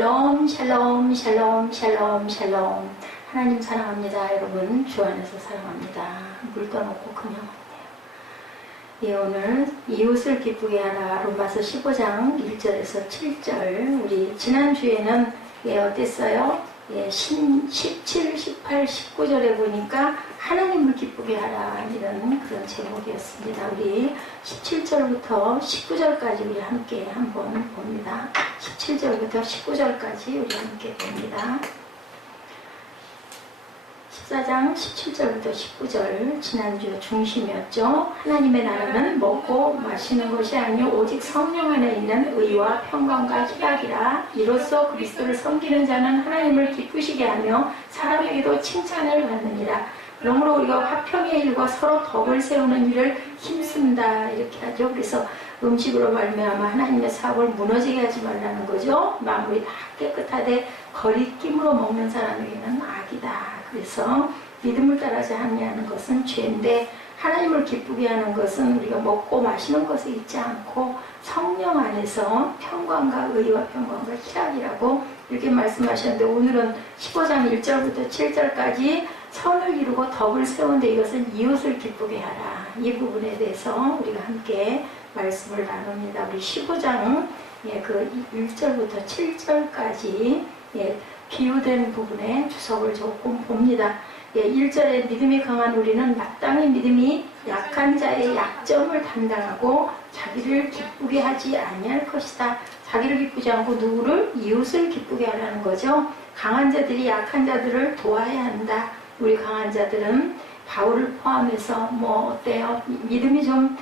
샬롬 샬롬 샬롬 샬롬 샬롬. 하나님 사랑합니다. 여러분 주 안에서 사랑합니다. 물 떠놓고 그냥 없네요. 예, 오늘 이웃을 기쁘게 하라 로마서 15장 1절에서 7절. 우리 지난주에는 어땠어요? 17, 18, 19절에 보니까 하나님을 기쁘게 하라 이런 그런 제목이었습니다. 우리 17절부터 19절까지 우리 함께 한번 봅니다. 17절부터 19절까지 우리 함께 봅니다. 14장 17절부터 19절 지난주 중심이었죠. 하나님의 나라는 먹고 마시는 것이 아니요 오직 성령 안에 있는 의와 평강과 희락이라. 이로써 그리스도를 섬기는 자는 하나님을 기쁘시게 하며 사람에게도 칭찬을 받느니라. 그러므로 우리가 화평의 일과 서로 덕을 세우는 일을 힘쓴다 이렇게 하죠. 그래서 음식으로 말미암아 하나님의 사업을 무너지게 하지 말라는 거죠. 마무리 다 깨끗하되 거리낌으로 먹는 사람에게는 악이다. 그래서 믿음을 따라서 합리하는 것은 죄인데 하나님을 기쁘게 하는 것은 우리가 먹고 마시는 것에 있지 않고 성령 안에서 평강과 의와 평강과 희락이라고 이렇게 말씀하셨는데, 오늘은 15장 1절부터 7절까지 선을 이루고 덕을 세운데 이것은 이웃을 기쁘게 하라. 이 부분에 대해서 우리가 함께 말씀을 나눕니다. 우리 15장 그 1절부터 7절까지 비유된 부분에 주석을 조금 봅니다. 1절에 믿음이 강한 우리는 마땅히 믿음이 약한 자의 약점을 담당하고 자기를 기쁘게 하지 아니할 것이다. 자기를 기쁘지 않고 누구를? 이웃을 기쁘게 하라는 거죠. 강한 자들이 약한 자들을 도와야 한다. 우리 강한 자들은 바울을 포함해서 어때요? 믿음이 좀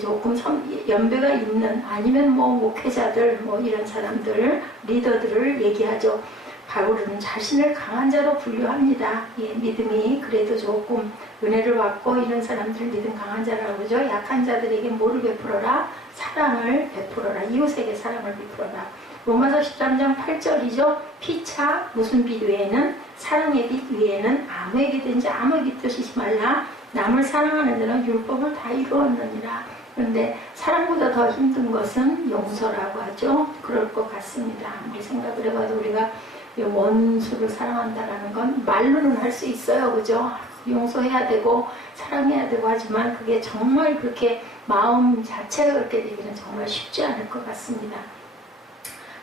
조금 연배가 있는, 아니면 목회자들 이런 사람들, 리더들을 얘기하죠. 바울은 자신을 강한 자로 분류합니다. 믿음이 그래도 조금 은혜를 받고 이런 사람들을 믿음 강한 자라고 그러죠. 약한 자들에게 뭐를 베풀어라? 사랑을 베풀어라. 이웃에게 사랑을 베풀어라. 로마서 13장 8절이죠. 피차 무슨 빛 외에는, 사랑의 빛 외에는 아무에게든지 아무 빛 드시지 말라. 남을 사랑하는 자는 율법을 다 이루었느니라. 그런데 사랑보다 더 힘든 것은 용서라고 하죠. 그럴 것 같습니다. 아무리 생각을 해봐도 우리가 원수를 사랑한다라는 건 말로는 할 수 있어요. 그죠? 용서해야 되고 사랑해야 되고 하지만 그게 정말 그렇게 마음 자체가 그렇게 되기는 정말 쉽지 않을 것 같습니다.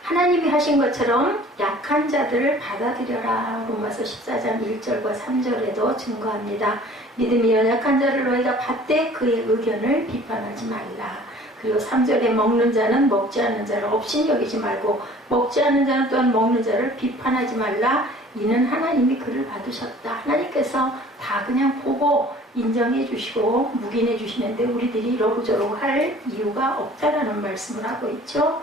하나님이 하신 것처럼 약한 자들을 받아들여라. 로마서 14장 1절과 3절에도 증거합니다. 믿음이 연약한 자를 너희가 받되 그의 의견을 비판하지 말라. 그리고 3절에 먹는 자는 먹지 않는 자를 업신여기지 말고 먹지 않는 자는 또한 먹는 자를 비판하지 말라. 이는 하나님이 그를 받으셨다. 하나님께서 다 그냥 보고 인정해 주시고 묵인해 주시는데 우리들이 이러고저러고 할 이유가 없다라는 말씀을 하고 있죠.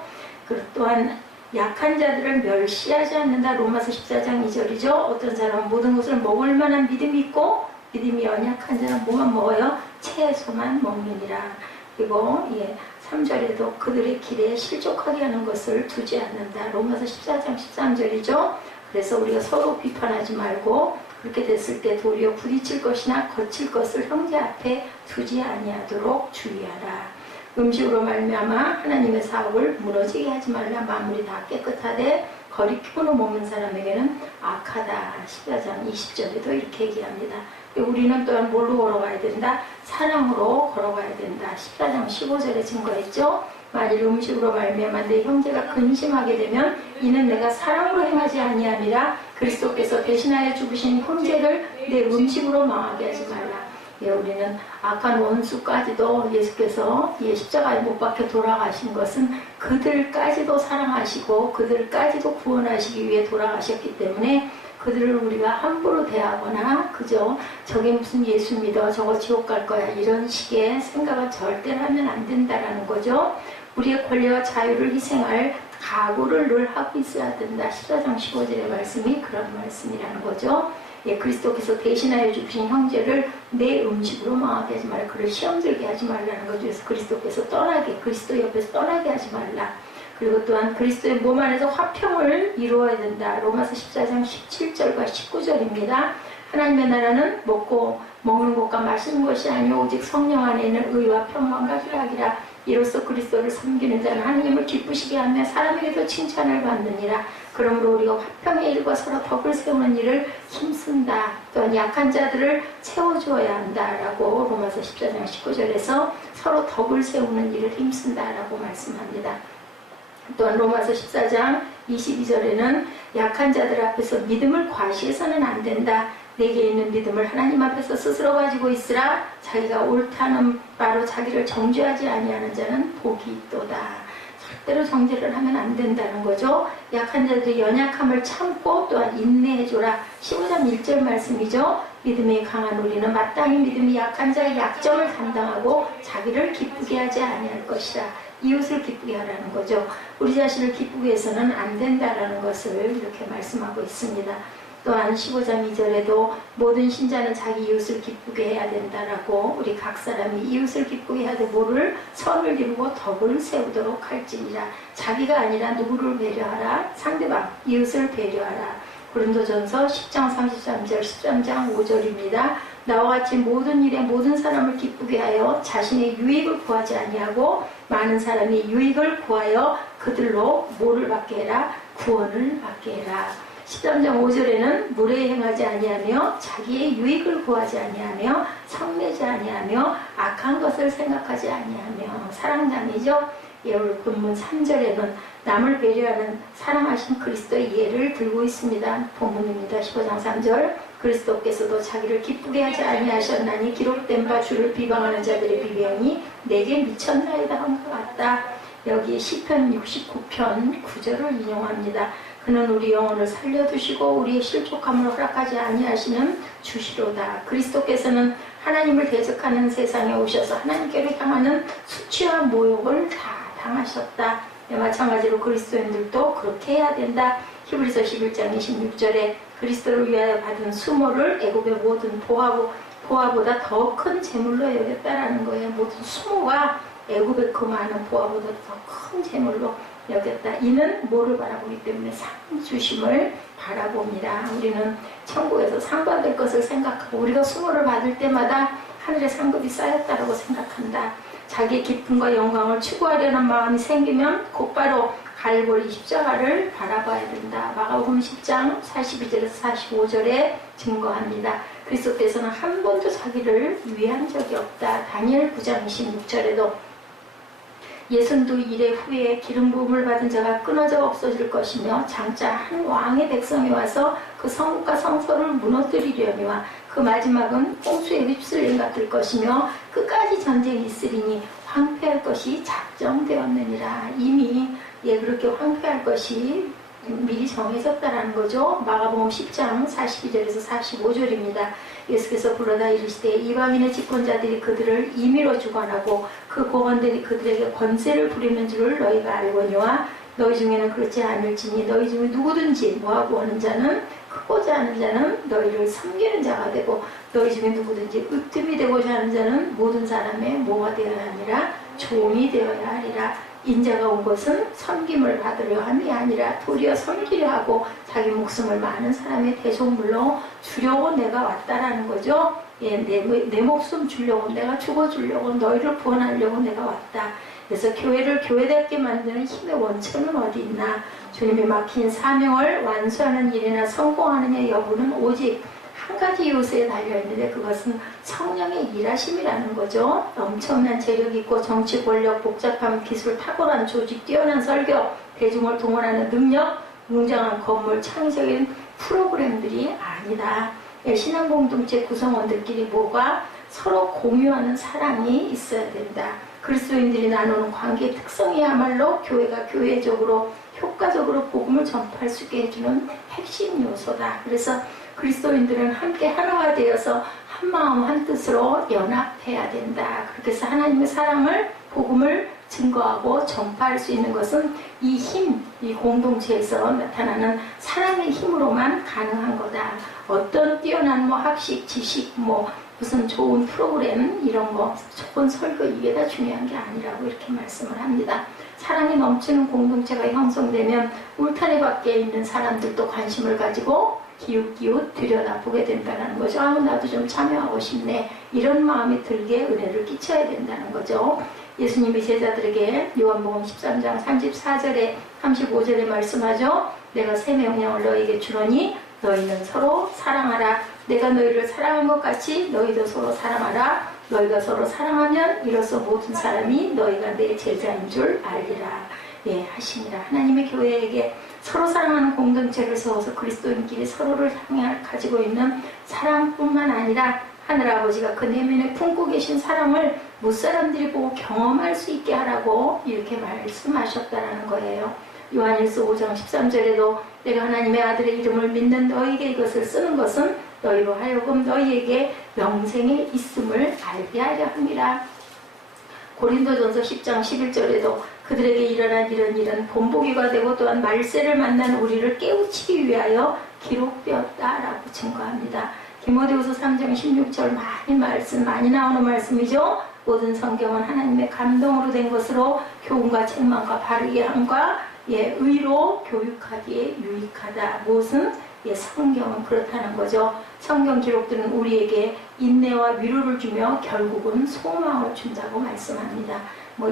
그리고 또한 약한 자들을 멸시하지 않는다. 로마서 14장 2절이죠. 어떤 사람은 모든 것을 먹을 만한 믿음이 있고 믿음이 연약한 자는 뭐만 먹어요? 채소만 먹느니라. 그리고 3절에도 그들의 길에 실족하게 하는 것을 두지 않는다. 로마서 14장 13절이죠. 그래서 우리가 서로 비판하지 말고 그렇게 됐을 때 도리어 부딪힐 것이나 거칠 것을 형제 앞에 두지 아니하도록 주의하라. 음식으로 말미암아 하나님의 사업을 무너지게 하지 말라. 마무리 다 깨끗하되 거리낌으로 먹는 사람에게는 악하다. 14장 20절에도 이렇게 얘기합니다. 우리는 또한 뭘로 걸어가야 된다? 사랑으로 걸어가야 된다. 14장 15절에 증거했죠. 만일 음식으로 말미암아 내 형제가 근심하게 되면 이는 내가 사랑으로 행하지 아니함이라. 그리스도께서 대신하여 죽으신 형제를 내 음식으로 망하게 하지 말라. 우리는 악한 원수까지도 예수께서 십자가에 못 박혀 돌아가신 것은 그들까지도 사랑하시고 그들까지도 구원하시기 위해 돌아가셨기 때문에 그들을 우리가 함부로 대하거나 그저 저게 무슨 예수 믿어 저거 지옥 갈 거야 이런 식의 생각을 절대 하면 안 된다라는 거죠. 우리의 권리와 자유를 희생할 각오를 늘 하고 있어야 된다. 14장 15절의 말씀이 그런 말씀이라는 거죠. 그리스도께서 대신하여 주신 형제를 내 음식으로 망하게 하지 말라. 그를 시험 들게 하지 말라는 거죠. 그래서 그리스도께서 그리스도 옆에서 떠나게 하지 말라. 그리고 또한 그리스도의 몸 안에서 화평을 이루어야 된다. 로마서 14장 17절과 19절입니다. 하나님의 나라는 먹는 것과 마시는 것이 아니오 오직 성령 안에 있는 의와 평강과 희락이라. 이로써 그리스도를 섬기는 자는 하나님을 기쁘시게 하며 사람에게도 칭찬을 받느니라. 그러므로 우리가 화평의 일과 서로 덕을 세우는 일을 힘쓴다. 또한 약한 자들을 채워주어야 한다라고 로마서 14장 19절에서 서로 덕을 세우는 일을 힘쓴다라고 말씀합니다. 또한 로마서 14장 22절에는 약한 자들 앞에서 믿음을 과시해서는 안 된다. 내게 있는 믿음을 하나님 앞에서 스스로 가지고 있으라. 자기가 옳다는 바로 자기를 정죄하지 아니하는 자는 복이 있도다. 절대로 정죄를 하면 안 된다는 거죠. 약한 자들의 연약함을 참고 또한 인내해줘라. 15장 1절 말씀이죠. 믿음이 강한 우리는 마땅히 믿음이 약한 자의 약점을 감당하고 자기를 기쁘게 하지 아니할 것이라. 이웃을 기쁘게 하라는 거죠. 우리 자신을 기쁘게 해서는 안 된다라는 것을 이렇게 말씀하고 있습니다. 또한 15장 2절에도 모든 신자는 자기 이웃을 기쁘게 해야 된다라고 우리 각 사람이 이웃을 기쁘게 하되 뭐를 선을 이루고 덕을 세우도록 할지니라. 자기가 아니라 누구를 배려하라? 상대방 이웃을 배려하라. 고린도전서 10장 33절 13장 5절입니다. 나와 같이 모든 일에 모든 사람을 기쁘게 하여 자신의 유익을 구하지 아니하고 많은 사람이 유익을 구하여 그들로 뭐를 받게 해라? 구원을 받게 해라. 13장 5절에는 무례히 행하지 아니하며 자기의 유익을 구하지 아니하며 성내지 아니하며 악한 것을 생각하지 아니하며 사랑장이죠. 오늘 본문 3절에는 남을 배려하는 사랑하신 그리스도의 예를 들고 있습니다. 본문입니다. 15장 3절 그리스도께서도 자기를 기쁘게 하지 아니하셨나니 기록된 바 주를 비방하는 자들의 비방이 내게 미쳤나이다 한 것 같다. 여기 시편 69편 9절을 인용합니다. 그는 우리 영혼을 살려두시고 우리의 실족함을 허락하지 아니하시는 주시로다. 그리스도께서는 하나님을 대적하는 세상에 오셔서 하나님께로 향하는 수치와 모욕을 다 당하셨다. 마찬가지로 그리스도인들도 그렇게 해야 된다. 히브리서 11장 26절에 그리스도를 위하여 받은 수모를 애국의 모든 보화보다 더 큰 재물로 여겼다라는 거예요. 모든 수모가 애국의 그 많은 보화보다 더 큰 재물로 여겼다. 이는 뭐를 바라보기 때문에 상 주심을 바라봅니다. 우리는 천국에서 상 받을 것을 생각하고 우리가 수모를 받을 때마다 하늘의 상급이 쌓였다라고 생각한다. 자기의 기쁨과 영광을 추구하려는 마음이 생기면 곧바로 갈보리 십자가를 바라봐야 된다. 마가복음 10장 42절에서 45절에 증거합니다. 그리스도께서는 한 번도 자기를 위한 적이 없다. 다니엘 9장 26절에도 62일의 후에 기름 부음을 받은 자가 끊어져 없어질 것이며 장차 한 왕의 백성이 와서 그 성읍과 성소를 무너뜨리려니와 그 마지막은 홍수에 휩쓸림 같을 것이며 끝까지 전쟁이 있으리니 황폐할 것이 작정되었느니라. 이미 그렇게 황폐할 것이 미리 정해졌다라는 거죠. 마가복음 10장 42절에서 45절입니다. 예수께서 불러다 이르시되 이방인의 집권자들이 그들을 임의로 주관하고 그 고관들이 그들에게 권세를 부리는 줄을 너희가 알거니와 너희 중에는 그렇지 않을지니 너희 중에 누구든지 뭐하고 하는 자는 크고자 하는 자는 너희를 섬기는 자가 되고 너희 중에 누구든지 으뜸이 되고자 하는 자는 모든 사람의 뭐가 되어야 하니라 종이 되어야 하리라. 인자가 온 것은 섬김을 받으려 함이 아니라 도리어 섬기려 하고 자기 목숨을 많은 사람의 대속물로 주려고 내가 왔다라는 거죠. 내 목숨 주려고 내가 죽어주려고 너희를 구원하려고 내가 왔다. 그래서 교회를 교회답게 만드는 힘의 원천은 어디 있나? 주님이 맡긴 사명을 완수하는 일이나 성공하느냐 여부는 오직 한 가지 요소에 달려있는데 그것은 성령의 일하심이라는 거죠. 엄청난 재력 있고 정치 권력, 복잡한 기술, 탁월한 조직, 뛰어난 설교, 대중을 동원하는 능력, 웅장한 건물, 창의적인 프로그램들이 아니다. 신앙 공동체 구성원들끼리 뭐가 서로 공유하는 사랑이 있어야 된다. 그리스도인들이 나누는 관계의 특성이야말로 교회가 교회적으로 효과적으로 복음을 전파할 수 있게 해주는 핵심 요소다. 그래서 그리스도인들은 함께 하나가 되어서 한 마음 한 뜻으로 연합해야 된다. 그렇게 해서 하나님의 사랑을 복음을 증거하고 전파할 수 있는 것은 이 힘, 이 공동체에서 나타나는 사랑의 힘으로만 가능한 거다. 어떤 뛰어난 학식, 지식, 무슨 좋은 프로그램 이런 거, 좋은 설교 이게 다 중요한 게 아니라고 이렇게 말씀을 합니다. 사랑이 넘치는 공동체가 형성되면 울타리 밖에 있는 사람들도 관심을 가지고 기웃기웃 들여다보게 된다는 거죠. 나도 좀 참여하고 싶네. 이런 마음이 들게 은혜를 끼쳐야 된다는 거죠. 예수님이 제자들에게 요한복음 13장 34절에 35절에 말씀하죠. 내가 새 명령을 너희에게 주노니 너희는 서로 사랑하라. 내가 너희를 사랑한 것 같이 너희도 서로 사랑하라. 너희가 서로 사랑하면 이로써 모든 사람이 너희가 내 제자인 줄 알리라. 예, 하시니라. 하나님의 교회에게 서로 사랑하는 공동체를 세워서 그리스도인끼리 서로를 향해 가지고 있는 사랑뿐만 아니라 하늘아버지가 그 내면에 품고 계신 사랑을 무사람들이 보고 경험할 수 있게 하라고 이렇게 말씀하셨다라는 거예요. 요한일서 5장 13절에도 내가 하나님의 아들의 이름을 믿는 너희에게 이것을 쓰는 것은 너희로 하여금 너희에게 영생에 있음을 알게 하려 함이라. 고린도전서 10장 11절에도 그들에게 일어난 이런 일은 본보기가 되고 또한 말세를 만난 우리를 깨우치기 위하여 기록되었다라고 증거합니다. 디모데후서 3장 16절 많이 나오는 말씀이죠. 모든 성경은 하나님의 감동으로 된 것으로 교훈과 책망과 바르게 함과 의로 교육하기에 유익하다. 무엇은 성경은 그렇다는 거죠. 성경 기록들은 우리에게 인내와 위로를 주며 결국은 소망을 준다고 말씀합니다.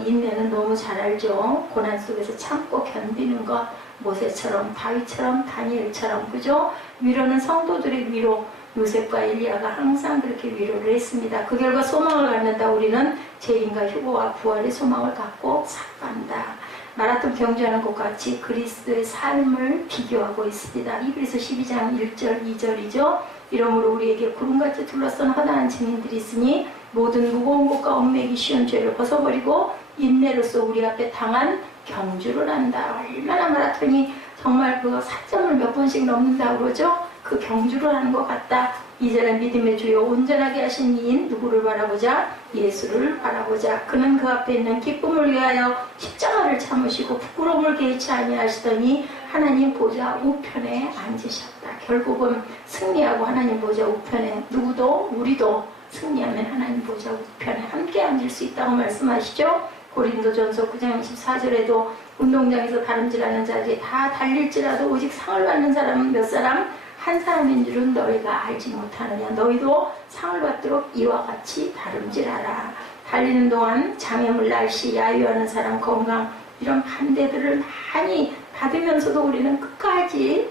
인내는 너무 잘 알죠. 고난 속에서 참고 견디는 것, 모세처럼 다윗처럼 다니엘처럼, 그죠? 위로는 성도들의 위로, 요셉과 엘리야가 항상 그렇게 위로를 했습니다. 그 결과 소망을 갖는다. 우리는 재림과 휴거와 부활의 소망을 갖고 살아간다. 마라톤 경주하는 것 같이 그리스도의 삶을 비교하고 있습니다. 이브리서 12장 1절 2절이죠. 이러므로 우리에게 구름같이 둘러싼 허다한 증인들이 있으니 모든 무거운 것과 얽매기 쉬운 죄를 벗어버리고 인내로써 우리 앞에 당한 경주를 한다. 얼마나 마라톤이 정말 그 4점을 몇 번씩 넘는다고 그러죠? 그 경주를 하는 것 같다. 이제는 믿음의 주요 온전하게 하신 이인 누구를 바라보자? 예수를 바라보자. 그는 그 앞에 있는 기쁨을 위하여 십자가를 참으시고 부끄러움을 개의치 아니하시더니 하나님 보좌 우편에 앉으셨다. 결국은 승리하고 하나님 보좌 우편에 누구도 우리도 승리하면 하나님 보좌 우편에 함께 앉을 수 있다고 말씀하시죠. 고린도전서 9장 24절에도 운동장에서 다름질하는 자들이 다 달릴지라도 오직 상을 받는 사람은 몇 사람? 한 사람인 줄은 너희가 알지 못하느냐. 너희도 상을 받도록 이와 같이 다름질하라. 달리는 동안 장애물, 날씨, 야유하는 사람, 건강 이런 반대들을 많이 받으면서도 우리는 끝까지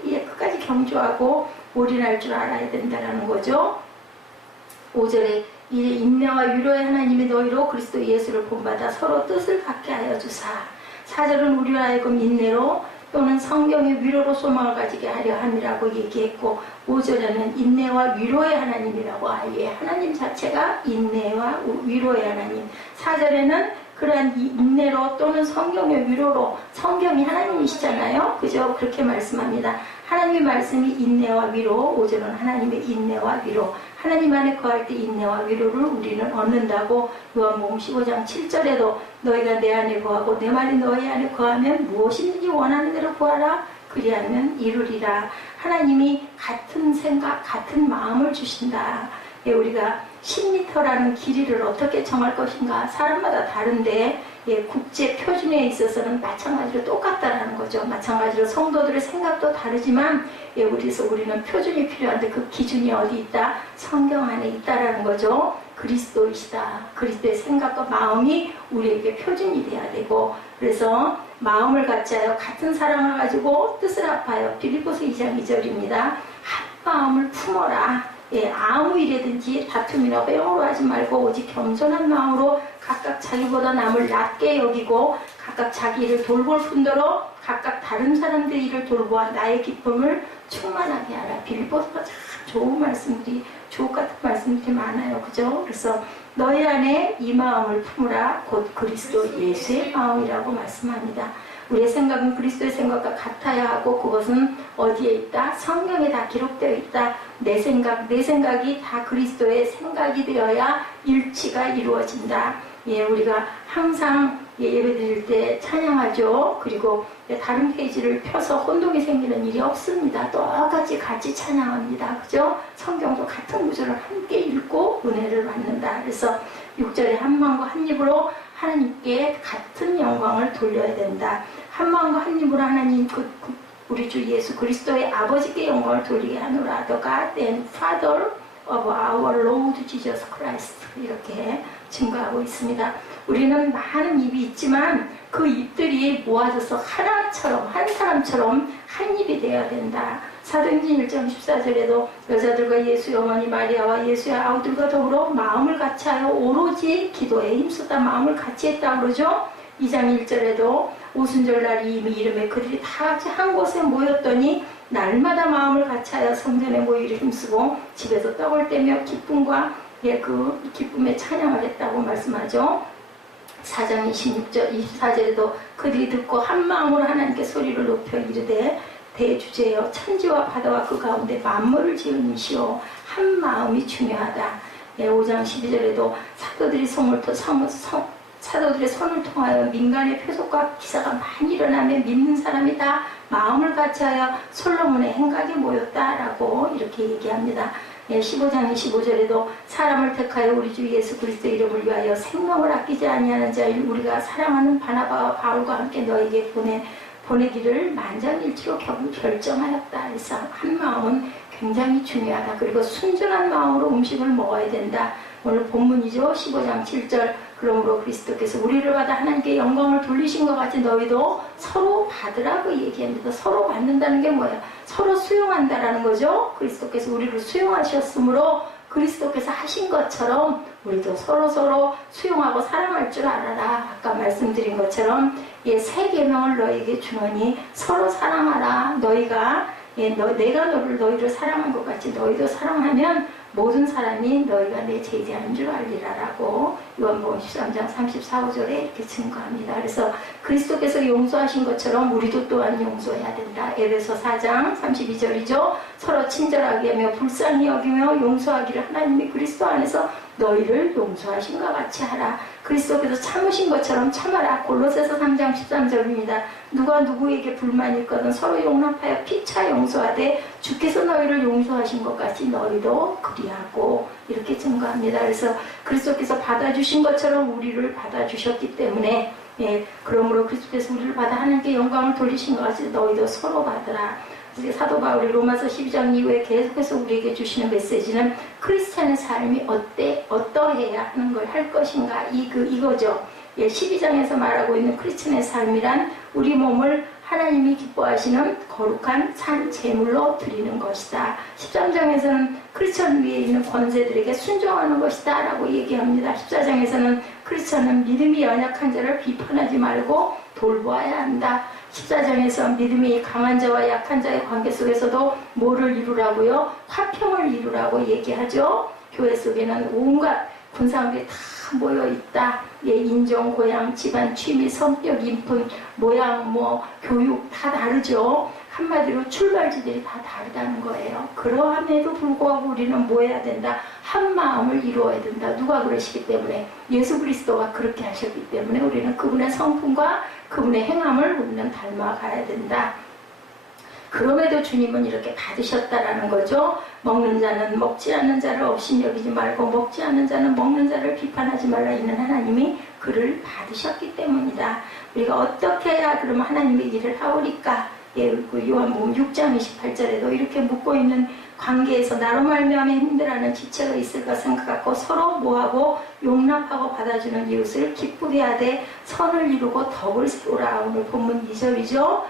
경주하고 올인할 줄 알아야 된다는 거죠. 5절에 이제 인내와 위로의 하나님이 너희로 그리스도 예수를 본받아 서로 뜻을 갖게 하여 주사. 4절은 우리로 하여금 인내로 또는 성경의 위로로 소망을 가지게 하려 함이라고 얘기했고 5절에는 인내와 위로의 하나님이라고 아예 하나님 자체가 인내와 위로의 하나님. 4절에는 그러한 인내로 또는 성경의 위로로, 성경이 하나님이시잖아요. 그죠? 그렇게 말씀합니다. 하나님의 말씀이 인내와 위로, 5절은 하나님의 인내와 위로. 하나님 안에 거할 때 인내와 위로를 우리는 얻는다고 요한복음 15장 7절에도 너희가 내 안에 거하고 내 말이 너희 안에 거하면 무엇이든지 원하는 대로 구하라. 그리하면 이루리라. 하나님이 같은 생각, 같은 마음을 주신다. 우리가 10m라는 길이를 어떻게 정할 것인가 사람마다 다른데 국제 표준에 있어서는 마찬가지로 똑같다라는 거죠. 마찬가지로 성도들의 생각도 다르지만 우리는 표준이 필요한데 그 기준이 어디 있다? 성경 안에 있다라는 거죠. 그리스도이시다. 그리스도의 생각과 마음이 우리에게 표준이 돼야 되고, 그래서 마음을 같이 하여 같은 사랑을 가지고 뜻을 합하여 빌립보서 2장 2절입니다. 한 마음을 품어라. 아무 일이든지 다툼이나 배영으로 하지 말고 오직 겸손한 마음으로 각각 자기보다 남을 낮게 여기고 각각 자기 일을 돌볼 뿐더러 각각 다른 사람들의 일을 돌보아 나의 기쁨을 충만하게 하라. 빌립보서가 참 좋은 말씀들이, 주옥 같은 말씀들이 많아요. 그죠? 그래서 너희 안에 이 마음을 품으라. 곧 그리스도 예수의 마음이라고 말씀합니다. 우리의 생각은 그리스도의 생각과 같아야 하고 그것은 어디에 있다? 성경에 다 기록되어 있다. 내 생각이 다 그리스도의 생각이 되어야 일치가 이루어진다. 우리가 항상 예배 드릴 때 찬양하죠. 그리고 다른 페이지를 펴서 혼동이 생기는 일이 없습니다. 똑같이 같이 찬양합니다. 그죠? 성경도 같은 구절을 함께 읽고 은혜를 받는다. 그래서 6절에 한 마음과 한 입으로 하나님께 같은 영광을 돌려야 된다. 한 마음과 한 입으로 하나님 우리 주 예수 그리스도의 아버지께 영광을 돌리게 하노라. The God and Father of our Lord Jesus Christ. 이렇게 증거하고 있습니다. 우리는 많은 입이 있지만 그 입들이 모아져서 하나처럼, 한 사람처럼 한 입이 되어야 된다. 사도행전 1장 14절에도 여자들과 예수의 어머니 마리아와 예수의 아우들과 더불어 마음을 같이하여 오로지 기도에 힘썼다. 마음을 같이 했다 그러죠. 2장 1절에도 오순절날이 이미 이름에 그들이 다 같이 한 곳에 모였더니 날마다 마음을 같이하여 성전에 모이려 힘쓰고 집에서 떡을 떼며 기쁨과 그 기쁨에 찬양을 했다고 말씀하죠. 4장 26절 24절에도 그들이 듣고 한 마음으로 하나님께 소리를 높여 이르되 대주제여 천지와 바다와 그 가운데 만물을 지은 이시오. 한 마음이 중요하다. 5장 12절에도 사도들의 손을 통하여 민간의 표적과 기사가 많이 일어나며 믿는 사람이 다 마음을 같이하여 솔로몬의 행각에 모였다라고 이렇게 얘기합니다. 15장 25절에도 사람을 택하여 우리 주 예수 그리스도의 이름을 위하여 생명을 아끼지 아니하는 자를 우리가 사랑하는 바나바와 바울과 함께 너에게 보내기를 만장일치로 결정하였다. 그래서 한 마음은 굉장히 중요하다. 그리고 순전한 마음으로 음식을 먹어야 된다. 오늘 본문이죠. 15장 7절 그러므로 그리스도께서 우리를 받아 하나님께 영광을 돌리신 것 같이 너희도 서로 받으라고 얘기합니다. 서로 받는다는 게 뭐예요? 서로 수용한다라는 거죠. 그리스도께서 우리를 수용하셨으므로 그리스도께서 하신 것처럼 우리도 서로 수용하고 사랑할 줄 알아라. 아까 말씀드린 것처럼 새 계명을 너에게 주노니 서로 사랑하라. 내가 너희를 사랑한 것 같이 너희도 사랑하면 모든 사람이 너희가 내 제자인 줄 알리라라고 요한복음 13장 34절에 이렇게 증거합니다. 그래서 그리스도께서 용서하신 것처럼 우리도 또한 용서해야 된다. 에베소 4장 32절이죠. 서로 친절하게 하며 불쌍히 여기며 용서하기를 하나님이 그리스도 안에서 너희를 용서하신 것 같이 하라. 그리스도께서 참으신 것처럼 참아라. 골로새서 3장 13절입니다. 누가 누구에게 불만이 있거든 서로 용납하여 피차 용서하되 주께서 너희를 용서하신 것 같이 너희도 그리하고 이렇게 증거합니다. 그래서 그리스도께서 받아주신 것처럼 우리를 받아주셨기 때문에 그러므로 그리스도께서 우리를 받아 하나님께 영광을 돌리신 것 같이 너희도 서로 받으라. 사도 바울이 로마서 12장 이후에 계속해서 우리에게 주시는 메시지는 크리스찬의 삶이 어떠해야 하는 걸 할 것인가 이거죠. 12장에서 말하고 있는 크리스찬의 삶이란 우리 몸을 하나님이 기뻐하시는 거룩한 산 제물로 드리는 것이다. 13장에서는 크리스찬 위에 있는 권세들에게 순종하는 것이다 라고 얘기합니다. 14장에서는 크리스찬은 믿음이 연약한 자를 비판하지 말고 돌보아야 한다. 14장에서 믿음이 강한 자와 약한 자의 관계 속에서도 뭐를 이루라고요? 화평을 이루라고 얘기하죠. 교회 속에는 온갖 군사들이 다 모여 있다. 인종, 고향, 집안, 취미, 성격, 인품, 모양, 교육 다 다르죠. 한마디로 출발지들이 다 다르다는 거예요. 그러함에도 불구하고 우리는 뭐 해야 된다? 한 마음을 이루어야 된다. 누가 그러시기 때문에? 예수 그리스도가 그렇게 하셨기 때문에 우리는 그분의 성품과 그분의 행함을 우리는 닮아가야 된다. 그럼에도 주님은 이렇게 받으셨다라는 거죠. 먹는 자는 먹지 않는 자를 업신여기지 말고 먹지 않는 자는 먹는 자를 비판하지 말라. 이는 하나님이 그를 받으셨기 때문이다. 우리가 어떻게 해야 그러면 하나님의 일을 하오리까? 요한복음 6장 28절에도 이렇게 묻고 있는 관계에서 나로 말미암아 힘들어하는 지체가 있을까 생각하고 서로 모하고 용납하고 받아주는 이웃을 기쁘게 하되 선을 이루고 덕을 세우라. 오늘 본문 2절이죠.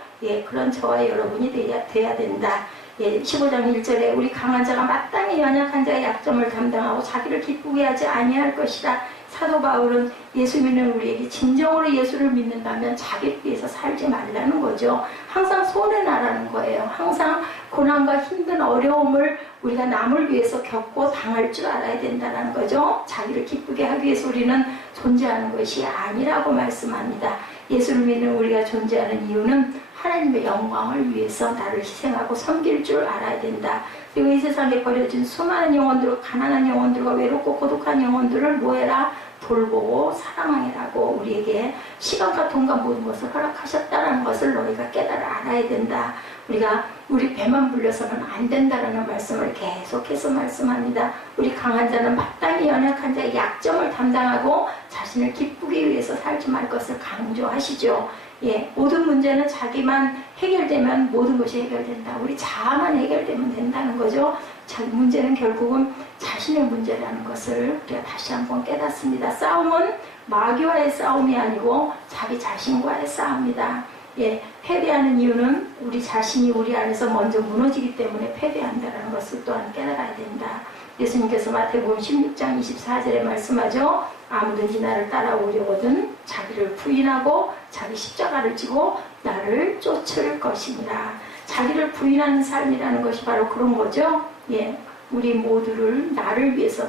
그런 저와 여러분이 돼야 된다. 15장 1절에 우리 강한 자가 마땅히 연약한 자의 약점을 담당하고 자기를 기쁘게 하지 아니할 것이다. 사도 바울은 예수 믿는 우리에게 진정으로 예수를 믿는다면 자기를 위해서 살지 말라는 거죠. 항상 손해나라는 거예요. 항상 고난과 힘든 어려움을 우리가 남을 위해서 겪고 당할 줄 알아야 된다는 거죠. 자기를 기쁘게 하기 위해서 우리는 존재하는 것이 아니라고 말씀합니다. 예수를 믿는 우리가 존재하는 이유는 하나님의 영광을 위해서 나를 희생하고 섬길 줄 알아야 된다. 그리고 이 세상에 버려진 수많은 영혼들, 가난한 영혼들과 외롭고 고독한 영혼들을 뭐해라? 돌보고 사랑하라고 우리에게 시간과 돈과 모든 것을 허락하셨다는 것을 너희가 알아야 된다. 우리가 우리 배만 불려서는 안 된다라는 말씀을 계속해서 말씀합니다. 우리 강한 자는 마땅히 연약한 자의 약점을 담당하고 자신을 기쁘기 위해서 살지 말 것을 강조하시죠. 모든 문제는 자기만 해결되면 모든 것이 해결된다. 우리 자아만 해결되면 된다는 거죠. 문제는 결국은 자신의 문제라는 것을 우리가 다시 한번 깨닫습니다. 싸움은 마귀와의 싸움이 아니고 자기 자신과의 싸움이다. 예, 패배하는 이유는 우리 자신이 우리 안에서 먼저 무너지기 때문에 패배한다는 것을 또한 깨달아야 된다. 예수님께서 마태복음 16장 24절에 말씀하죠. 아무든지 나를 따라오려거든 자기를 부인하고 자기 십자가를 지고 나를 쫓을 것이니라. 자기를 부인하는 삶이라는 것이 바로 그런 거죠. 예, 우리 모두를 나를 위해서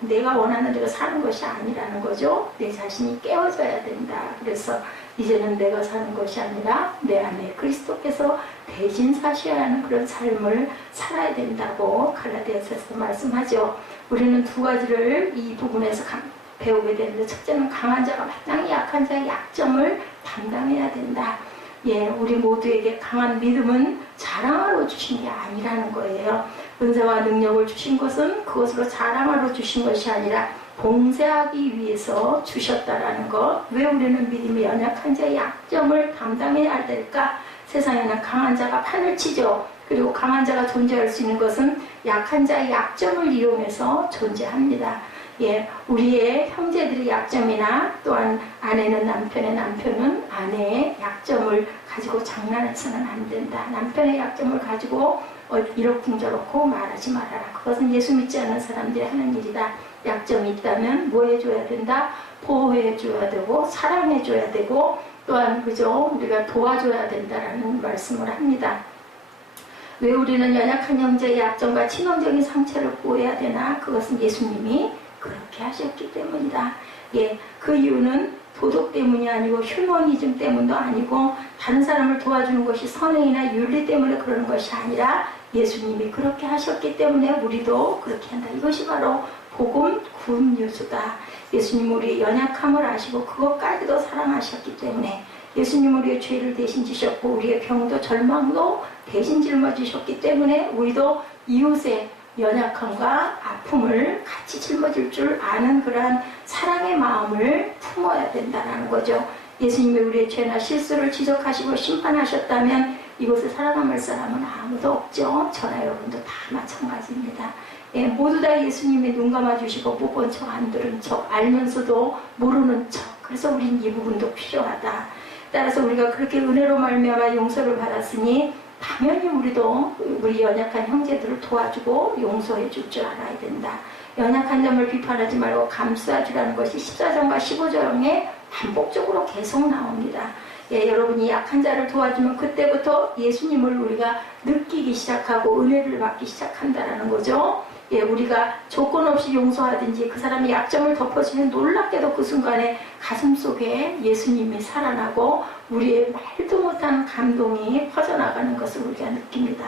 내가 원하는 대로 사는 것이 아니라는 거죠. 내 자신이 깨어져야 된다. 그래서 이제는 내가 사는 것이 아니라 내 안에 그리스도께서 대신 사셔야 하는 그런 삶을 살아야 된다고 갈라디아서에서 말씀하죠. 우리는 두 가지를 이 부분에서 배우게 되는데, 첫째는 강한 자가 마땅히 약한 자의 약점을 담당해야 된다. 예, 우리 모두에게 강한 믿음은 자랑하러 주신 게 아니라는 거예요. 은사와 능력을 주신 것은 그것으로 자랑하러 주신 것이 아니라 봉사하기 위해서 주셨다라는 것. 왜 우리는 믿음이 연약한 자의 약점을 담당해야 될까? 세상에는 강한 자가 판을 치죠. 그리고 강한 자가 존재할 수 있는 것은 약한 자의 약점을 이용해서 존재합니다. 예, 우리의 형제들의 약점이나 또한 아내는 남편은 아내의 약점을 가지고 장난해서는 안 된다. 남편의 약점을 가지고 이러쿵저러쿵 말하지 말아라. 그것은 예수 믿지 않는 사람들이 하는 일이다. 약점이 있다면 뭐 해줘야 된다? 보호해줘야 되고 사랑해줘야 되고 또한 그죠? 우리가 도와줘야 된다라는 말씀을 합니다. 왜 우리는 연약한 형제의 약점과 친원적인 상처를 보호해야 되나? 그것은 예수님이 그렇게 하셨기 때문이다. 예, 그 이유는 도덕 때문이 아니고 휴머니즘 때문도 아니고 다른 사람을 도와주는 것이 선행이나 윤리 때문에 그러는 것이 아니라 예수님이 그렇게 하셨기 때문에 우리도 그렇게 한다. 이것이 바로 복음 굿뉴스다. 예수님 우리의 연약함을 아시고 그것까지도 사랑하셨기 때문에 예수님 우리의 죄를 대신 지셨고 우리의 병도 절망도 대신 짊어지셨기 때문에 우리도 이웃의 연약함과 아픔을 같이 짊어질 줄 아는 그러한 사랑의 마음을 품어야 된다는 거죠. 예수님이 우리의 죄나 실수를 지적하시고 심판하셨다면 이곳에 살아남을 사람은 아무도 없죠. 저나 여러분도 다 마찬가지입니다. 예, 모두 다 예수님이 눈 감아주시고 못 본 척 안 들은 척 알면서도 모르는 척. 그래서 우린 이 부분도 필요하다. 따라서 우리가 그렇게 은혜로 말미암아 용서를 받았으니 당연히 우리도 우리 연약한 형제들을 도와주고 용서해 줄 줄 알아야 된다. 연약한 점을 비판하지 말고 감싸 주라는 것이 14장과 15장에 반복적으로 계속 나옵니다. 예, 여러분이 약한 자를 도와주면 그때부터 예수님을 우리가 느끼기 시작하고 은혜를 받기 시작한다는 거죠. 예, 우리가 조건 없이 용서하든지 그 사람의 약점을 덮어주면 놀랍게도 그 순간에 가슴속에 예수님이 살아나고 우리의 말도 못한 감동이 퍼져나가는 것을 우리가 느낍니다.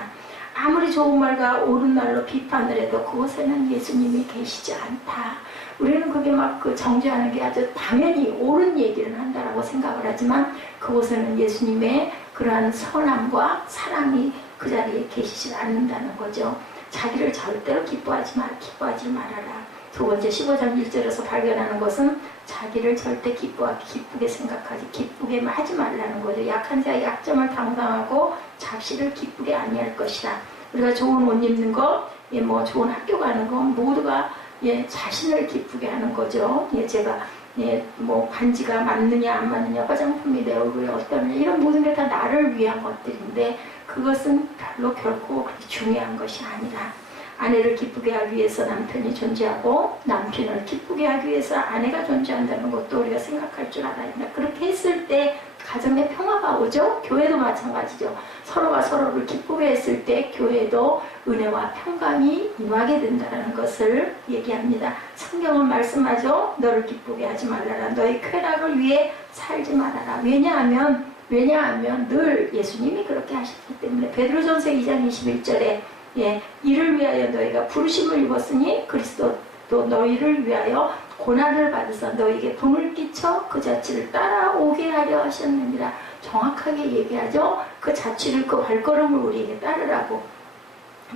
아무리 좋은 말과 옳은 말로 비판을 해도 그곳에는 예수님이 계시지 않다. 우리는 그게 막 정죄하는 게 아주 당연히 옳은 얘기를 한다라고 생각을 하지만 그곳에는 예수님의 그러한 선함과 사랑이 그 자리에 계시지 않는다는 거죠. 자기를 절대로 기뻐하지 말아라. 두 번째 15장 1절에서 발견하는 것은 자기를 절대 기쁘게 생각하지 기쁘게 하지 말라는 거죠. 약한 자의 약점을 담당하고 자신을 기쁘게 아니할 것이라. 우리가 좋은 옷 입는 거, 예, 뭐 좋은 학교 가는 거 모두가 예, 자신을 기쁘게 하는 거죠. 예, 제가 예, 뭐 반지가 맞느냐 안 맞느냐, 화장품이 내 얼굴에 어떠냐, 이런 모든 게 다 나를 위한 것들인데 그것은 별로 결코 그렇게 중요한 것이 아니라 아내를 기쁘게 하기 위해서 남편이 존재하고 남편을 기쁘게 하기 위해서 아내가 존재한다는 것도 우리가 생각할 줄 알아야 된다. 그렇게 했을 때 가정에 평화가 오죠. 교회도 마찬가지죠. 서로가 서로를 기쁘게 했을 때 교회도 은혜와 평강이 임하게 된다는 것을 얘기합니다. 성경은 말씀하죠. 너를 기쁘게 하지 말라라. 너의 쾌락을 위해 살지 말아라. 왜냐하면 늘 예수님이 그렇게 하셨기 때문에. 베드로전서 2장 21절에 예, 이를 위하여 너희가 부르심을 입었으니 그리스도도 너희를 위하여 고난을 받으사 너희에게 분을 끼쳐 그 자취를 따라오게 하려 하셨느니라. 정확하게 얘기하죠. 그 자취를, 그 발걸음을 우리에게 따르라고.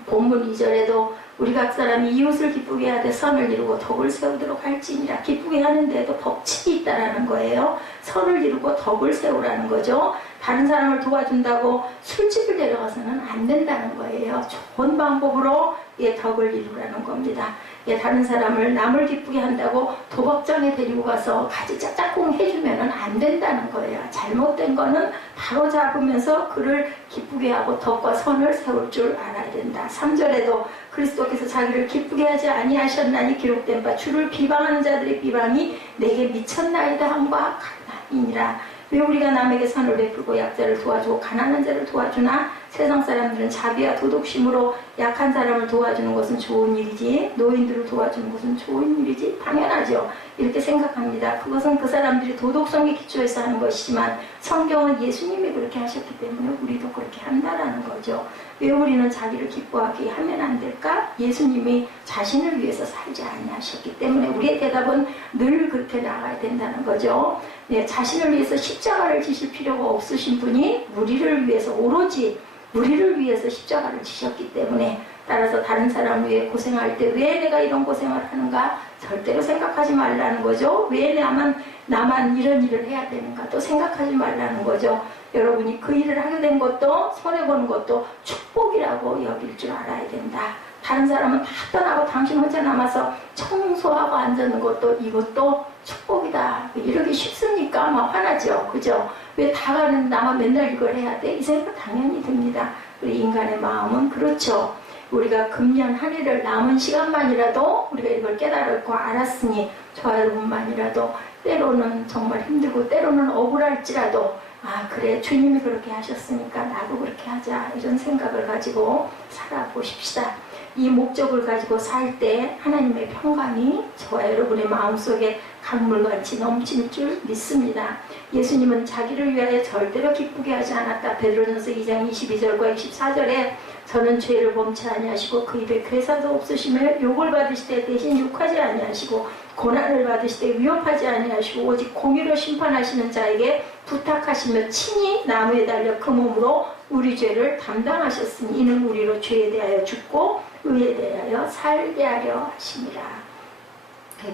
본문 2절에도 우리 각 사람이 이웃을 기쁘게 하되 선을 이루고 덕을 세우도록 할지니라. 기쁘게 하는데도 법칙이 있다라는 거예요. 선을 이루고 덕을 세우라는 거죠. 다른 사람을 도와준다고 술집을 데려가서는 안 된다는 거예요. 좋은 방법으로 덕을 이루라는 겁니다. 다른 사람을 남을 기쁘게 한다고 도박장에 데리고 가서 같이 짝짝꿍 해주면 안 된다는 거예요. 잘못된 거는 바로 잡으면서 그를 기쁘게 하고 덕과 선을 세울 줄 알아야 된다. 3절에도 그리스도께서 자기를 기쁘게 하지 아니하셨나니 기록된 바 주를 비방하는 자들의 비방이 내게 미쳤나이다 함과 같나니라. 왜 우리가 남에게 선을 베풀고 약자를 도와주고 가난한 자를 도와주나? 세상 사람들은 자비와 도덕심으로 약한 사람을 도와주는 것은 좋은 일이지, 노인들을 도와주는 것은 좋은 일이지 당연하죠. 이렇게 생각합니다. 그것은 그 사람들이 도덕성에 기초해서 하는 것이지만 성경은 예수님이 그렇게 하셨기 때문에 우리도 그렇게 한다라는 거죠. 왜 우리는 자기를 기뻐하게 하면 안 될까? 예수님이 자신을 위해서 살지 아니하셨기 때문에 우리의 대답은 늘 그렇게 나가야 된다는 거죠. 자신을 위해서 십자가를 지실 필요가 없으신 분이 우리를 위해서 오로지 우리를 위해서 십자가를 지셨기 때문에 따라서 다른 사람을 위해 고생할 때 왜 내가 이런 고생을 하는가 절대로 생각하지 말라는 거죠. 왜 나만 이런 일을 해야 되는가 또 생각하지 말라는 거죠. 여러분이 그 일을 하게 된 것도 손해보는 것도 축복이라고 여길 줄 알아야 된다. 다른 사람은 다 떠나고 당신 혼자 남아서 청소하고 앉는 것도 이것도 축복이다. 이러기 쉽습니까? 막 화나죠. 그죠? 왜 다 가는 나만 맨날 이걸 해야 돼? 이 생각 당연히 듭니다. 우리 인간의 마음은 그렇죠. 우리가 금년 한 해를 남은 시간만이라도 우리가 이걸 깨달았고 알았으니 저와 여러분만이라도 때로는 정말 힘들고 때로는 억울할지라도 그래 주님이 그렇게 하셨으니까 나도 그렇게 하자 이런 생각을 가지고 살아보십시다. 이 목적을 가지고 살 때 하나님의 평강이 저와 여러분의 마음속에 강물같이 넘칠 줄 믿습니다. 예수님은 자기를 위하여 절대로 기쁘게 하지 않았다. 베드로전서 2장 22절과 24절에 저는 죄를 범치 아니하시고 그 입에 괴사도 없으시며 욕을 받으시되 대신 욕하지 아니하시고 고난을 받으시되 위협하지 아니하시고 오직 공의로 심판하시는 자에게 부탁하시며 친히 나무에 달려 그 몸으로 우리 죄를 담당하셨으니 이는 우리로 죄에 대하여 죽고 의에 대하여 살게 하려 하심이라.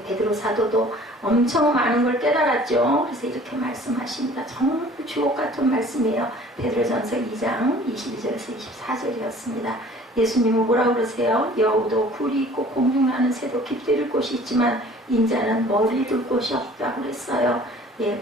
베드로 사도도 엄청 많은 걸 깨달았죠. 그래서 이렇게 말씀하십니다. 정말 주옥 같은 말씀이에요. 베드로전서 2장 22절에서 24절이었습니다. 예수님은 뭐라고 그러세요? 여우도 굴이 있고 공중나는 새도 깃들일 곳이 있지만 인자는 머리 둘 곳이 없다고 그랬어요.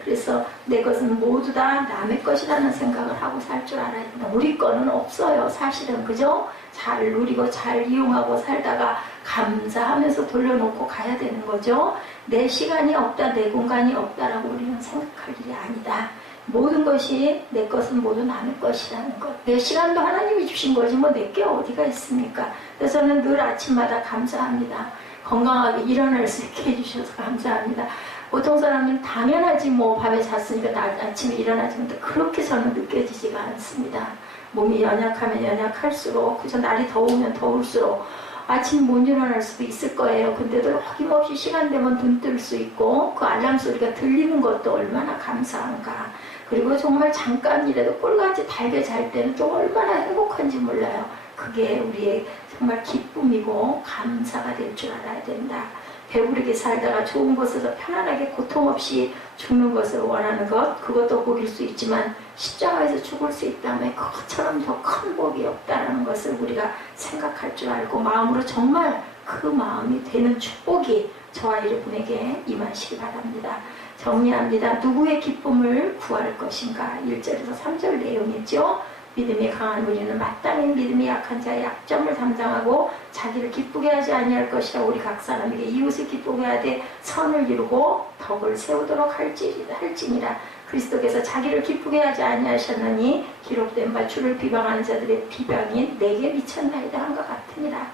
그래서 내 것은 모두 다 남의 것이라는 생각을 하고 살 줄 알아야 된다. 우리 거는 없어요. 사실은 그죠? 잘 누리고 잘 이용하고 살다가 감사하면서 돌려놓고 가야 되는 거죠. 내 시간이 없다, 내 공간이 없다라고 우리는 생각할 일이 아니다. 모든 것이 내 것은 모두 남의 것이라는 것. 내 시간도 하나님이 주신 거지 뭐 내 게 어디가 있습니까? 그래서 저는 늘 아침마다 감사합니다. 건강하게 일어날 수 있게 해주셔서 감사합니다. 보통 사람은 당연하지 뭐 밤에 잤으니까 아침에 일어나지만 그렇게 저는 느껴지지가 않습니다. 몸이 연약하면 연약할수록 그저 날이 더우면 더울수록 아침 못 일어날 수도 있을 거예요. 근데도 어김없이 시간 되면 눈 뜰 수 있고 그 알람 소리가 들리는 것도 얼마나 감사한가. 그리고 정말 잠깐이라도 꿀같이 달게 잘 때는 또 얼마나 행복한지 몰라요. 그게 우리의 정말 기쁨이고 감사가 될 줄 알아야 된다. 배부르게 살다가 좋은 곳에서 편안하게 고통 없이 죽는 것을 원하는 것, 그것도 복일 수 있지만 십자가에서 죽을 수 있다면 그것처럼 더 큰 복이 없다는 것을 우리가 생각할 줄 알고 마음으로 정말 그 마음이 되는 축복이 저와 여러분에게 임하시기 바랍니다. 정리합니다. 누구의 기쁨을 구할 것인가? 1절에서 3절 내용이죠. 믿음이 강한 우리는 마땅히 믿음이 약한 자의 약점을 담당하고 자기를 기쁘게 하지 아니할 것이라. 우리 각 사람에게 이웃을 기쁘게 하되 선을 이루고 덕을 세우도록 할지니라. 그리스도께서 자기를 기쁘게 하지 아니하셨느니 기록된 바 주를 비방하는 자들의 비방이 내게 미쳤나이다 한 것 같으니라.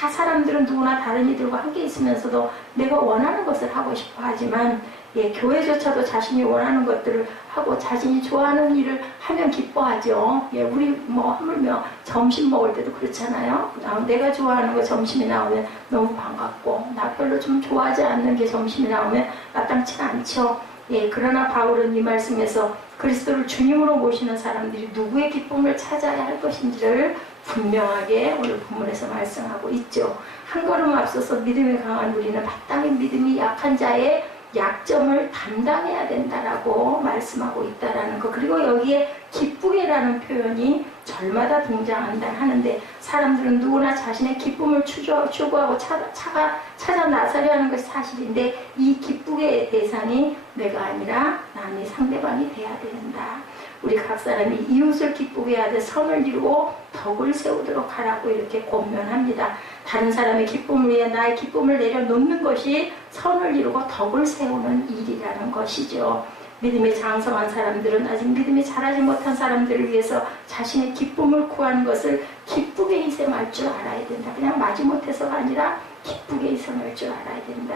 다 사람들은 누구나 다른 이들과 함께 있으면서도 내가 원하는 것을 하고 싶어 하지만 교회조차도 자신이 원하는 것들을 하고 자신이 좋아하는 일을 하면 기뻐하죠. 우리 뭐 하물며 점심 먹을 때도 그렇잖아요. 내가 좋아하는 거 점심이 나오면 너무 반갑고 나 별로 좀 좋아하지 않는 게 점심이 나오면 마땅치 않죠. 그러나 바울은 이 말씀에서 그리스도를 주님으로 모시는 사람들이 누구의 기쁨을 찾아야 할 것인지를 분명하게 오늘 본문에서 말씀하고 있죠. 한 걸음 앞서서 믿음이 강한 우리는 마땅히 믿음이 약한 자의 약점을 담당해야 된다라고 말씀하고 있다라는 거. 그리고 여기에 기쁘게라는 표현이 절마다 등장한다 하는데, 사람들은 누구나 자신의 기쁨을 추구하고 찾아 나서려 하는 것이 사실인데, 이 기쁘게의 대상이 내가 아니라 남이 상대방이 돼야 된다. 우리 각 사람이 이웃을 기쁘게 하되 선을 이루고 덕을 세우도록 하라고 이렇게 권면합니다. 다른 사람의 기쁨을 위해 나의 기쁨을 내려놓는 것이 선을 이루고 덕을 세우는 일이라는 것이죠. 믿음이 장성한 사람들은 아직 믿음이 자라지 못한 사람들을 위해서 자신의 기쁨을 구하는 것을 기쁘게 희생할 줄 알아야 된다. 그냥 마지못해서가 아니라 기쁘게 희생할 줄 알아야 된다.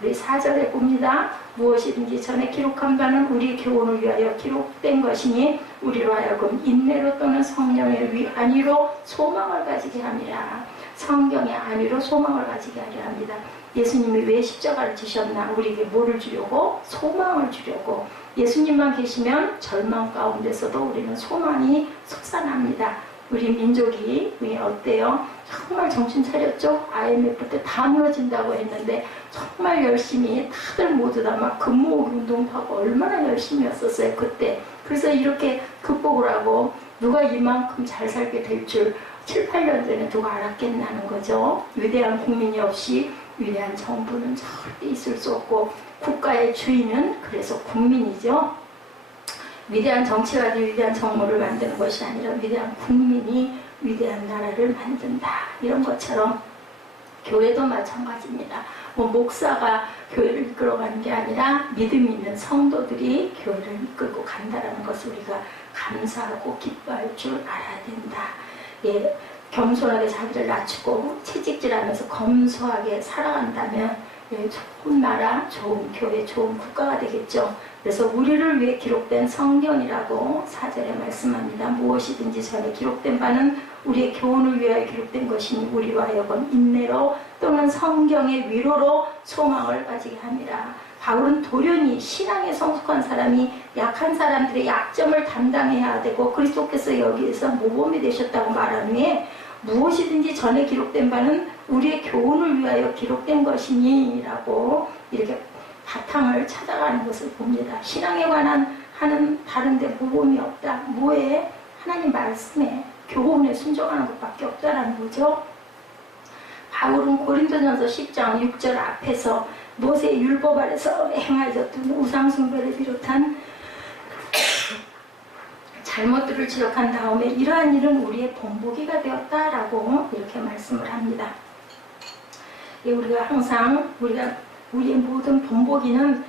우리 4절에 봅니다. 무엇이든지 전에 기록한 바는 우리 교훈을 위하여 기록된 것이니 우리로 하여금 인내로 또는 성령의 안위로 소망을 가지게 함이라. 성경의 안위로 소망을 가지게 하려 합니다. 예수님이 왜 십자가를 지셨나? 우리에게 뭐를 주려고? 소망을 주려고. 예수님만 계시면 절망 가운데서도 우리는 소망이 솟아납니다. 우리 민족이 어때요? 정말 정신 차렸죠? IMF 때 다 무너진다고 했는데 정말 열심히 다들 모두 다 막 근무호흡 운동하고 얼마나 열심히 했었어요 그때. 그래서 이렇게 극복을 하고 누가 이만큼 잘 살게 될 줄 7, 8년 전에 누가 알았겠나는 거죠. 위대한 국민이 없이 위대한 정부는 절대 있을 수 없고, 국가의 주인은 그래서 국민이죠. 위대한 정치가들이 위대한 정부를 만드는 것이 아니라 위대한 국민이 위대한 나라를 만든다. 이런 것처럼 교회도 마찬가지입니다. 목사가 교회를 이끌어가는 게 아니라 믿음 있는 성도들이 교회를 이끌고 간다는 것을 우리가 감사하고 기뻐할 줄 알아야 된다. 예, 겸손하게 자기를 낮추고 채찍질하면서 검소하게 살아간다면 예, 좋은 나라, 좋은 교회, 좋은 국가가 되겠죠. 그래서 우리를 위해 기록된 성경이라고 4절에 말씀합니다. 무엇이든지 전에 기록된 바는 우리의 교훈을 위하여 기록된 것이니 우리로 하여금 인내로 또는 성경의 위로로 소망을 가지게 합니다. 바울은 돌연히 신앙에 성숙한 사람이 약한 사람들의 약점을 담당해야 되고 그리스도께서 여기에서 모범이 되셨다고 말한 후에 무엇이든지 전에 기록된 바는 우리의 교훈을 위하여 기록된 것이니 라고 이렇게 바탕을 찾아가는 것을 봅니다. 신앙에 관한 하는 다른 데 모범이 없다. 뭐에? 하나님 말씀에 교훈에 순종하는 것밖에 없다라는 거죠. 바울은 고린도전서 10장 6절 앞에서 모세의 율법 아래서 행하였던 우상숭배를 비롯한 잘못들을 지적한 다음에 이러한 일은 우리의 본보기가 되었다라고 이렇게 말씀을 합니다. 우리가 항상 우리의 모든 본보기는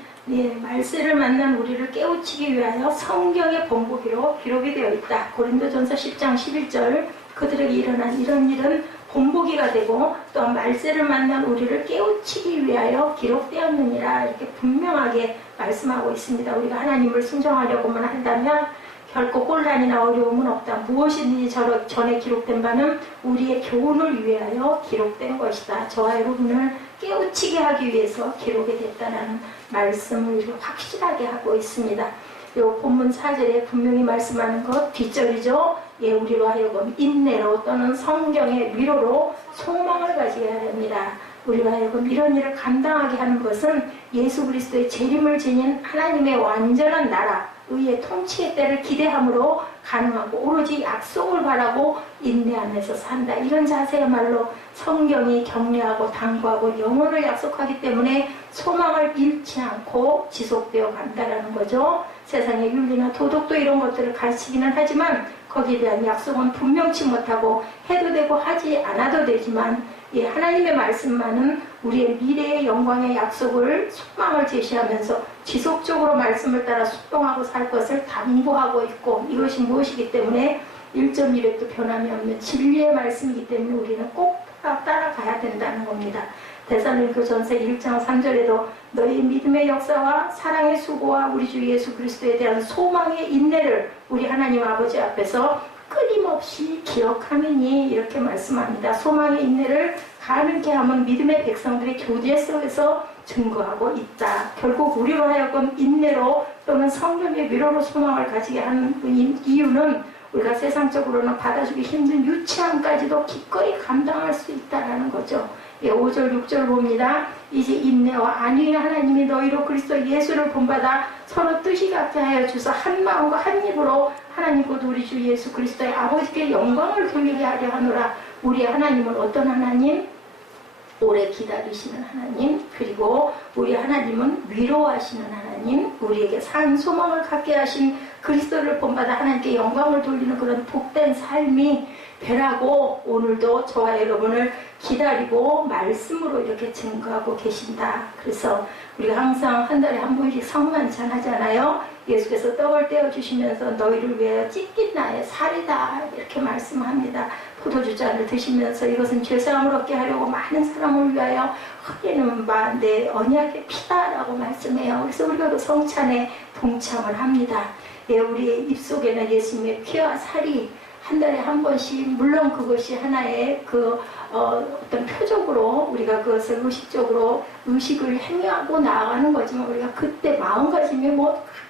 말세를 만난 우리를 깨우치기 위하여 성경의 본보기로 기록이 되어 있다. 고린도전서 10장 11절 그들에게 일어난 이런 일은 본보기가 되고 또한 말세를 만난 우리를 깨우치기 위하여 기록되었느니라 이렇게 분명하게 말씀하고 있습니다. 우리가 하나님을 순종하려고만 한다면 결코 혼란이나 어려움은 없다. 무엇이든지 전에 기록된 바는 우리의 교훈을 위하여 기록된 것이다. 저와 여러분을 깨우치게 하기 위해서 기록이 됐다는 말씀을 확실하게 하고 있습니다. 이 본문 4절에 분명히 말씀하는 것 뒷절이죠. 우리로 하여금 인내로 또는 성경의 위로로 소망을 가지게 하렵니다. 우리가 하여금 이런 일을 감당하게 하는 것은 예수 그리스도의 재림을 지닌 하나님의 완전한 나라 의의 통치의 때를 기대함으로 가능하고 오로지 약속을 바라고 인내 안에서 산다. 이런 자세야말로 성경이 격려하고 당부하고 영원을 약속하기 때문에 소망을 잃지 않고 지속되어 간다라는 거죠. 세상의 윤리나 도덕도 이런 것들을 가르치기는 하지만 거기에 대한 약속은 분명치 못하고 해도 되고 하지 않아도 되지만 하나님의 말씀만은 우리의 미래의 영광의 약속을 소망을 제시하면서 지속적으로 말씀을 따라 순종하고 살 것을 당부하고 있고 이것이 무엇이기 때문에 1.1획도 변함이 없는 진리의 말씀이기 때문에 우리는 꼭 따라가야 된다는 겁니다. 데살로니가전서 1장 3절에도 너희 믿음의 역사와 사랑의 수고와 우리 주 예수 그리스도에 대한 소망의 인내를 우리 하나님 아버지 앞에서 끊임없이 기억하느니 이렇게 말씀합니다. 소망의 인내를 가능케 하면 믿음의 백성들의 교제 속에서 증거하고 있다. 결국 우리로 하여금 인내로 또는 성령의 위로로 소망을 가지게 하는 이유는 우리가 세상적으로는 받아주기 힘든 유치함까지도 기꺼이 감당할 수 있다는 거죠. 5절 6절 봅니다. 이제 인내와 안위의 하나님이 너희로 그리스도 예수를 본받아 서로 뜻이 같게 하여 주사 한 마음과 한 입으로 하나님 곧 우리 주 예수 그리스도의 아버지께 영광을 돌리게 하려 하노라. 우리 하나님은 어떤 하나님? 오래 기다리시는 하나님, 그리고 우리 하나님은 위로하시는 하나님, 우리에게 산 소망을 갖게 하신 그리스도를 본받아 하나님께 영광을 돌리는 그런 복된 삶이 되라고 오늘도 저와 여러분을 기다리고 말씀으로 이렇게 증거하고 계신다. 그래서 우리가 항상 한 달에 한 번씩 성만찬 하잖아요. 예수께서 떡을 떼어주시면서 너희를 위하여 찢긴 나의 살이다 이렇게 말씀합니다. 포도주잔을 드시면서 이것은 죄사함을 얻게 하려고 많은 사람을 위하여 흘리는 바 내 언약의 피다라고 말씀해요. 그래서 우리가 그 성찬에 동참을 합니다. 우리 입속에는 예수님의 피와 살이 한 달에 한 번씩, 물론 그것이 하나의 어떤 표적으로 우리가 그것을 의식적으로 의식을 행하고 나아가는 거지만, 우리가 그때 마음가짐이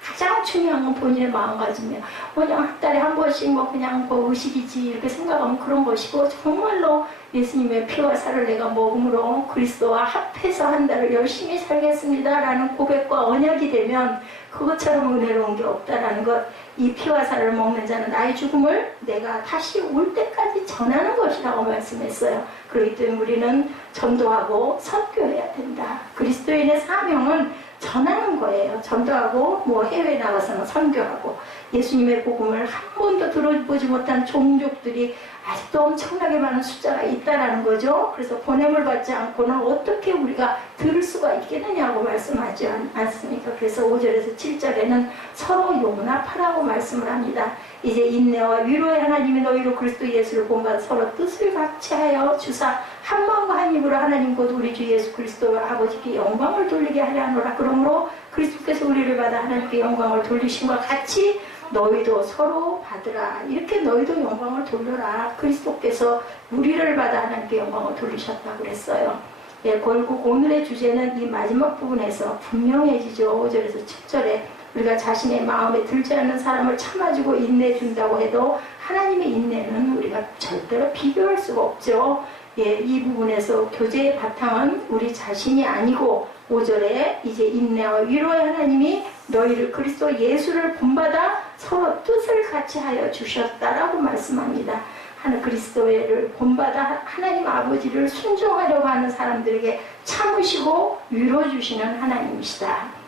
가장 중요한 건 본인의 마음가짐이에요. 그냥 한 달에 한 번씩 그냥 의식이지 이렇게 생각하면 그런 것이고, 정말로 예수님의 피와 살을 내가 먹음으로 그리스도와 합해서 한 달을 열심히 살겠습니다 라는 고백과 언약이 되면 그것처럼 은혜로운 게 없다라는 것. 이 피와 살을 먹는 자는 나의 죽음을 내가 다시 올 때까지 전하는 것이라고 말씀했어요. 그렇기 때문에 우리는 전도하고 선교해야 된다. 그리스도인의 사명은 전하는 거예요. 전도하고 해외에 나가서는 선교하고, 예수님의 복음을 한 번도 들어보지 못한 종족들이 아직도 엄청나게 많은 숫자가 있다라는 거죠. 그래서 보냄을 받지 않고는 어떻게 우리가 들을 수가 있겠느냐고 말씀하지 않습니까? 그래서 5절에서 7절에는 서로 용납하라고 말씀을 합니다. 이제 인내와 위로의 하나님이 너희로 그리스도 예수를 본받아 서로 뜻을 같이하여 주사 한 마음과 한 입으로 하나님 곧 우리 주 예수 그리스도와 아버지께 영광을 돌리게 하려 하노라. 그러므로 그리스도께서 우리를 받아 하나님께 영광을 돌리심과 같이 너희도 서로 받으라. 이렇게 너희도 영광을 돌려라. 그리스도께서 우리를 받아 하나님께 영광을 돌리셨다고 그랬어요. 결국 오늘의 주제는 이 마지막 부분에서 분명해지죠. 5절에서 7절에 우리가 자신의 마음에 들지 않는 사람을 참아주고 인내준다고 해도 하나님의 인내는 우리가 절대로 비교할 수가 없죠. 이 부분에서 교제의 바탕은 우리 자신이 아니고, 5절에 이제 인내와 위로의 하나님이 너희를 그리스도 예수를 본받아 서로 뜻을 같이 하여 주셨다라고 말씀합니다. 하나님 그리스도를 본받아 하나님 아버지를 순종하려고 하는 사람들에게 참으시고 위로 주시는 하나님이시다.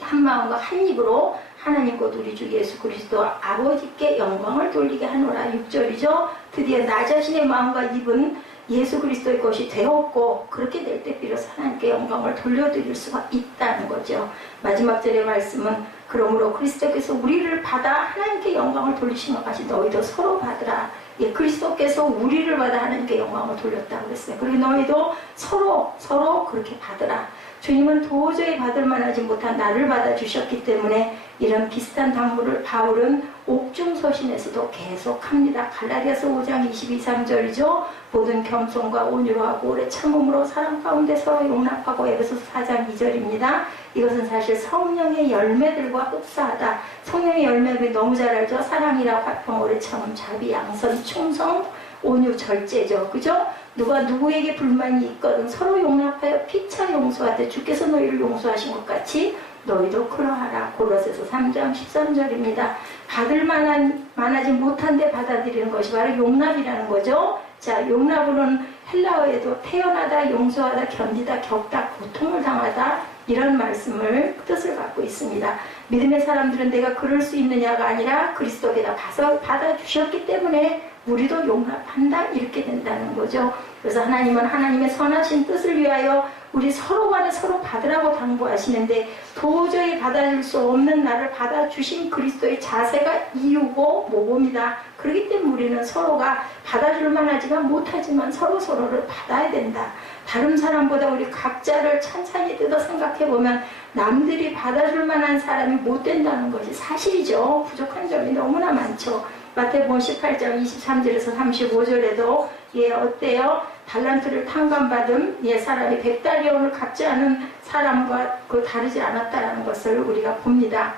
한 마음과 한 입으로 하나님 곧 우리 주 예수 그리스도 아버지께 영광을 돌리게 하노라. 6절이죠. 드디어 나 자신의 마음과 입은 예수 그리스도의 것이 되었고, 그렇게 될 때 비로소 하나님께 영광을 돌려드릴 수가 있다는 거죠. 마지막 절의 말씀은 그러므로 그리스도께서 우리를 받아 하나님께 영광을 돌리신 것 같이 너희도 서로 받으라. 그리스도께서 우리를 받아 하나님께 영광을 돌렸다고 그랬어요. 그리고 너희도 서로 그렇게 받으라. 주님은 도저히 받을 만하지 못한 나를 받아주셨기 때문에 이런 비슷한 당부를 바울은 옥중서신에서도 계속합니다. 갈라디아서 5장 22, 3절이죠. 모든 겸손과 온유로 하고 오래 참음으로 사랑 가운데 서로 용납하고, 에베소서 4장 2절입니다. 이것은 사실 성령의 열매들과 흡사하다. 성령의 열매를 너무 잘 알죠. 사랑이라 화평, 오래 참음, 자비, 양선, 충성, 온유, 절제죠. 그죠? 누가 누구에게 불만이 있거든 서로 용납하여 피차 용서하되 주께서 너희를 용서하신 것 같이 너희도 그러하라. 골로새서 3장 13절입니다. 받을 만하지 못한데 받아들이는 것이 바로 용납이라는 거죠. 자, 용납으로는 헬라어에도 태어나다, 용서하다, 견디다, 겪다, 고통을 당하다, 이런 말씀을 뜻을 갖고 있습니다. 믿음의 사람들은 내가 그럴 수 있느냐가 아니라 그리스도에다 받아주셨기 때문에 우리도 용납한다, 이렇게 된다는 거죠. 그래서 하나님은 하나님의 선하신 뜻을 위하여 우리 서로 간에 서로 받으라고 당부하시는데, 도저히 받아줄 수 없는 나를 받아주신 그리스도의 자세가 이유고 모범이다. 그렇기 때문에 우리는 서로가 받아줄 만하지가 못하지만 서로를 받아야 된다. 다른 사람보다 우리 각자를 찬찬히 뜯어 생각해보면 남들이 받아줄 만한 사람이 못 된다는 것이 사실이죠. 부족한 점이 너무나 많죠. 마태복음 18장 23절에서 35절에도 어때요? 달란트를 탕감받은 사람이 100달러를 갚지 않은 사람과 다르지 않았다는 것을 우리가 봅니다.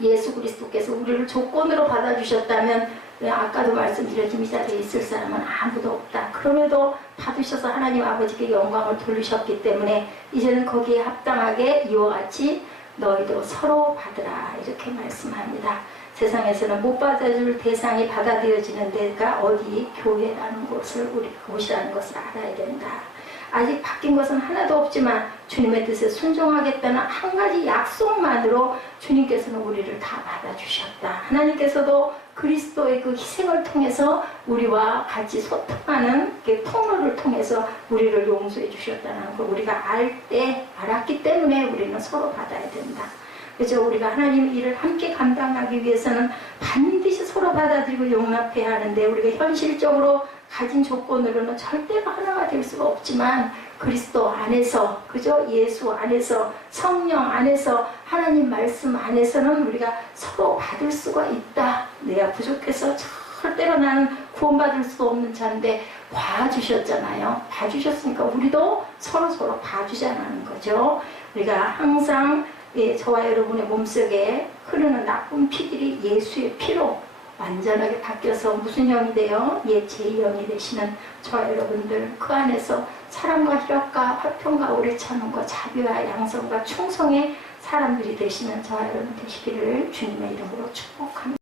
예수 그리스도께서 우리를 조건으로 받아주셨다면 아까도 말씀드렸지만 이 자리에 있을 사람은 아무도 없다. 그럼에도 받으셔서 하나님 아버지께 영광을 돌리셨기 때문에 이제는 거기에 합당하게 이와 같이 너희도 서로 받으라 이렇게 말씀합니다. 세상에서는 못 받아줄 대상이 받아들여지는 데가 어디 교회라는 곳이라는 것을 알아야 된다. 아직 바뀐 것은 하나도 없지만 주님의 뜻에 순종하겠다는 한 가지 약속만으로 주님께서는 우리를 다 받아주셨다. 하나님께서도 그리스도의 그 희생을 통해서 우리와 같이 소통하는 그 통로를 통해서 우리를 용서해 주셨다는 걸 우리가 알았기 때문에 우리는 서로 받아야 된다. 그래서 우리가 하나님의 일을 함께 감당하기 위해서는 반드시 서로 받아들이고 용납해야 하는데 우리가 현실적으로 가진 조건으로는 절대로 하나가 될 수가 없지만 그리스도 안에서 그죠? 예수 안에서 성령 안에서 하나님 말씀 안에서는 우리가 서로 받을 수가 있다. 내가 부족해서 절대로 나는 구원받을 수 없는 자인데 봐주셨잖아요. 봐주셨으니까 우리도 서로 봐주자는 거죠. 우리가 항상 저와 여러분의 몸속에 흐르는 나쁜 피들이 예수의 피로 완전하게 바뀌어서 무슨 영이 돼요? 제2영이 되시는 저와 여러분들 그 안에서 사랑과 희락과 화평과 오래 참음과 자비와 양성과 충성의 사람들이 되시는 저와 여러분 되시기를 주님의 이름으로 축복합니다.